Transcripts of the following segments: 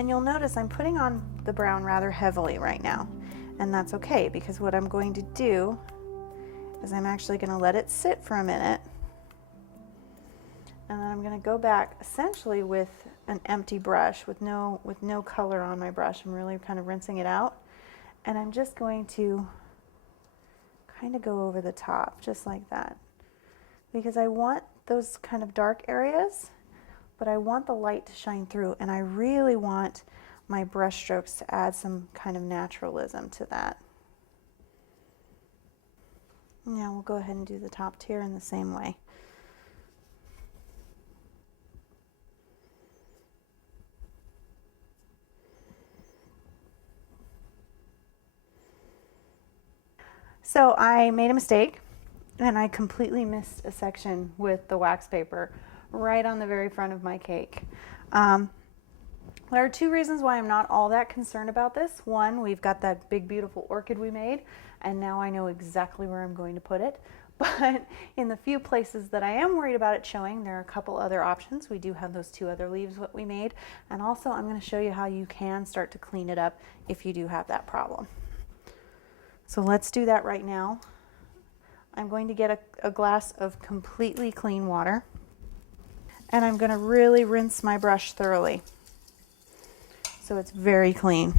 And you'll notice I'm putting on the brown rather heavily right now. And that's okay, because what I'm going to do is I'm actually going to let it sit for a minute. And then I'm going to go back essentially with an empty brush with no color on my brush. I'm really kind of rinsing it out. And I'm just going to kind of go over the top, just like that. Because I want those kind of dark areas, but I want the light to shine through, and I really want my brush strokes to add some kind of naturalism to that. Now we'll go ahead and do the top tier in the same way. So I made a mistake, and I completely missed a section with the wax paper right on the very front of my cake. There are two reasons why I'm not all that concerned about this. One, we've got that big beautiful orchid we made, and now I know exactly where I'm going to put it. But in the few places that I am worried about it showing, there are a couple other options. We do have those two other leaves that we made, and also I'm going to show you how you can start to clean it up if you do have that problem. So let's do that right now. I'm going to get a glass of completely clean water, and I'm going to really rinse my brush thoroughly so it's very clean.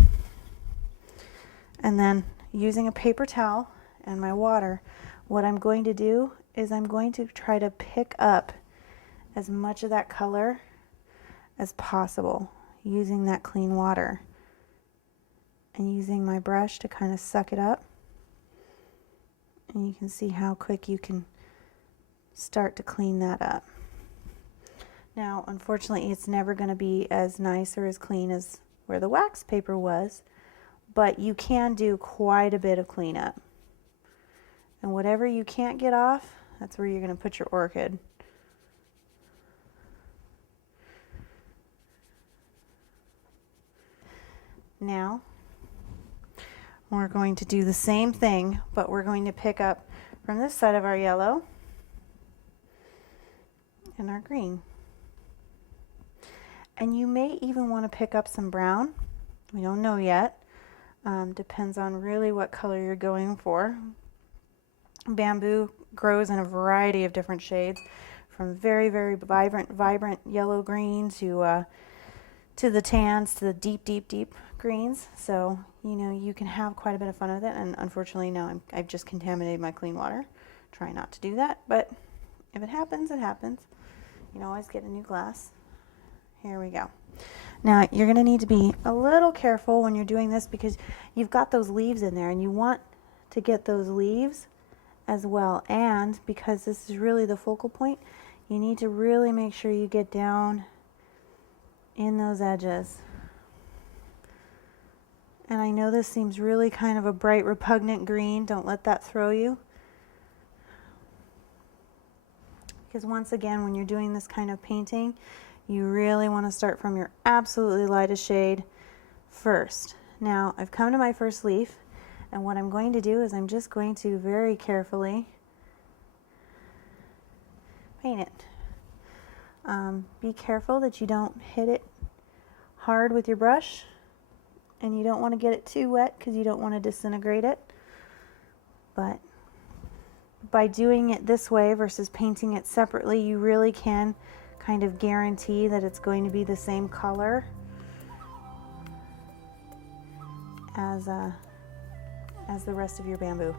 And then using a paper towel and my water, what I'm going to do is I'm going to try to pick up as much of that color as possible using that clean water and using my brush to kind of suck it up. And you can see how quick you can start to clean that up. Now, unfortunately, it's never going to be as nice or as clean as where the wax paper was, but you can do quite a bit of cleanup. And whatever you can't get off, that's where you're going to put your orchid. Now, we're going to do the same thing, but we're going to pick up from this side of our yellow and our green. And you may even want to pick up some brown. We don't know yet. Depends on really what color you're going for. Bamboo grows in a variety of different shades, from very, very vibrant yellow green to the tans, to the deep greens. So, you know, you can have quite a bit of fun with it. And unfortunately, now I've just contaminated my clean water. Try not to do that, but if it happens, it happens. You can always get a new glass. Here we go. Now, you're going to need to be a little careful when you're doing this because you've got those leaves in there, and you want to get those leaves as well. And because this is really the focal point, you need to really make sure you get down in those edges. And I know this seems really kind of a bright, repugnant green. Don't let that throw you. Because once again, when you're doing this kind of painting, you really want to start from your absolutely lightest shade first. Now, I've come to my first leaf, and what I'm going to do is I'm just going to very carefully paint it. Be careful that you don't hit it hard with your brush, and you don't want to get it too wet because you don't want to disintegrate it. But by doing it this way versus painting it separately, you really can kind of guarantee that it's going to be the same color as the rest of your bamboo.